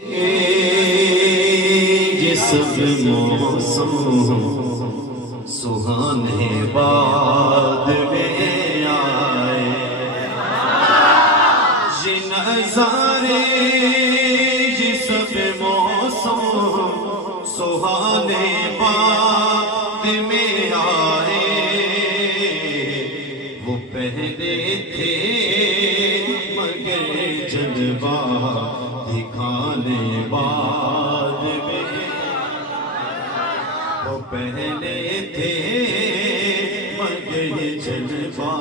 یہ سب موسم سہانے بعد میں آئے، یہ نظارے یہ سب موسم سہانے بعد میں آئے، وہ پہلے تھے مگر جلوہ دکھانے بعد میں، وہ پہلے تھے مگر جلوہ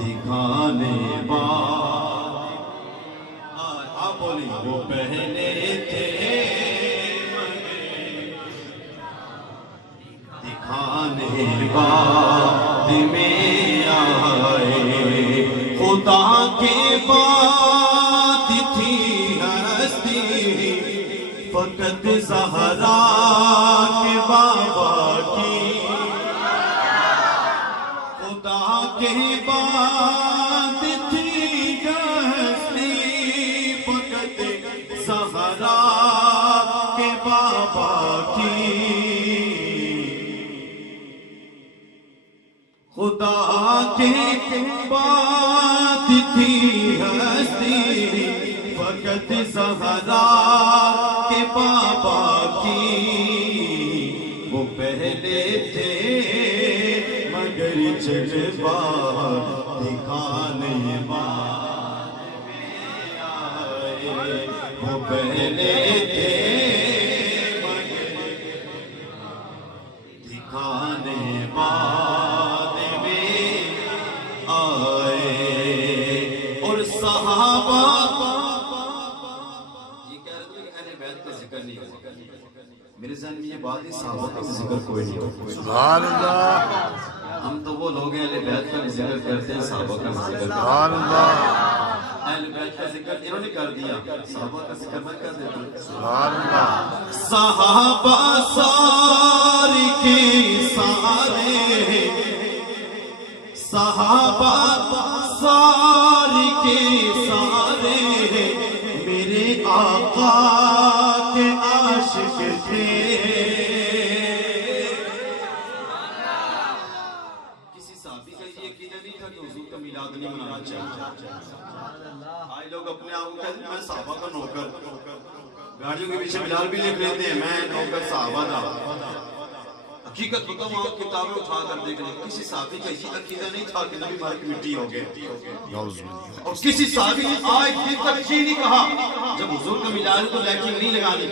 دکھانے بعد، آپ بولیں وہ پہلے تھے دکھانے بعد میں آئے، خدا کے بعد تھی ہستی فقط زہرا کے بابا کی، خدا کے بعد تھی ہستی فقط زہرا کے بابا کی، خدا کے بعد تھی ہستی فقط زہرا کے بابا کی، وہ پہلے تھے مگر جلوہ دکھانے بعد میں آئے، وہ پہلے تھے مگر دکھانے بعد میں آئے، اور صحابہ میرے ذہن میں یہ بات ہے، صحابہ کا ذکر کوئی نہیں ہوتا، سبحان اللہ، ہم تو وہ لوگ ہیں اہل بیت کا ذکر کرتے ہیں، صحابہ کا ذکر کرتے ہیں، سبحان اللہ، اہل بیت کا ذکر انہوں نے کر دیا، صحابہ کا ذکر میں کر دیتا ہوں، سبحان اللہ، صحابہ سارے کے سارے، صحابہ سارے کے سارے میرے آقا کے عاشق تھے، کسی صحابی کا یہ عقیدہ نہیں تھا کہ حضور کا میلاد نہیں منانا چاہیے، آج لوگ اپنے آپ کو کہتے ہیں میں صحابہ کا نوکر، گاڑیوں کے پیچھے بلال بھی لکھ لیتے ہیں میں نوکر صحابہ تھا، حقیقت بتاؤں آپ کتابیں اٹھا کر دیکھ لیں، کسی صحابی کا یہ عقیدہ نہیں تھا کہ نبی مارک مٹی ہو گئے، اور کسی صحابی نے آج دن تک یہ نہیں کہا جب حضور کا میلاد ہے تو لیکنگ نہیں لگانی،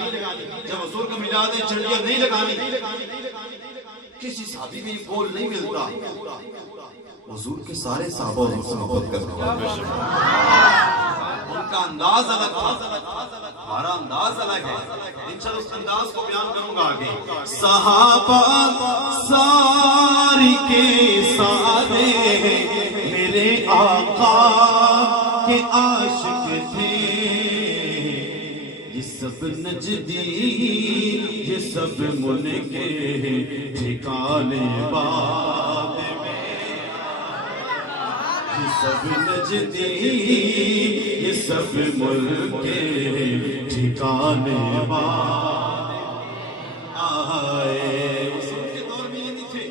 جب حضور کا میلاد ہے چڑیاں نہیں لگانی، کسی صحابی میں یہ قول نہیں ملتا، حضور کے سارے صحابہ حضور سے محبت کرتے ہیں، ان کا انداز الگ تھا، ہمارا انداز الگ ہے، انشاءاللہ اس انداز کو بیان کروں گا آگے، صحابہ سارے کے سارے میرے آقا کے عاشق تھے، یہ سب نجدی یہ سب منکر ٹھکانے بعد میں، یہ سب نجدی یہ سب منکر ٹھکانے بعد آئے، حضور کے دور میں یہ نہیں تھے،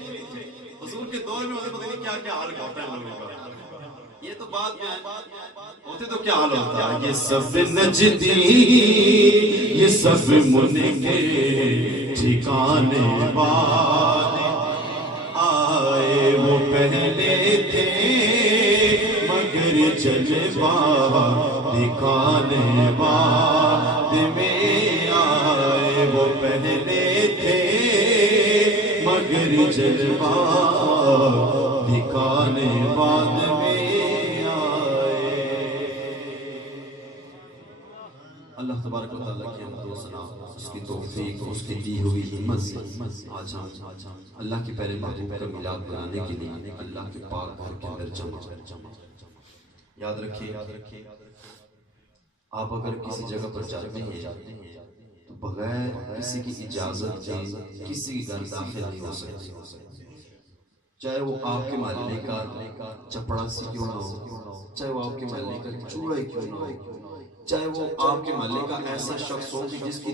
حضور کے دور میں پتہ نہیں کیا کیا حال ہوتا ہے لوگوں کا، یہ تو بات میں ہوتے تو کیا حال ہوتا ہے، یہ سب نجدی یہ سب منکر ٹھکانے بعد آئے، وہ پہلے تھے مگر جلوہ دکھانے بعد میں آئے، وہ پہلے تھے مگر جلوہ دکھانے بعد میں آئے۔ اللہ تبارک و تعالیٰ کی حمد و ثنا، اس کی توفیق، اس کی دی ہوئی ہمت سے آج ہم اللہ کے پیارے محبوب کا میلاد منانے کے لیے اللہ کے پاک گھر کے اندر جمع۔ یاد رکھیے آپ اگر کسی جگہ پر جاتے ہیں تو بغیر کسی کی اجازت کے کسی کے گھر داخل نہیں ہو سکتے، چاہے وہ آپ کے محلے کا چپڑا سی کیوں نہ ہو، چاہے وہ آپ کے محلے کا چوڑا ہی کیوں نہ ہو، چاہے وہ آپ کے محلے کا ایسا شخص ہو کہ جس کی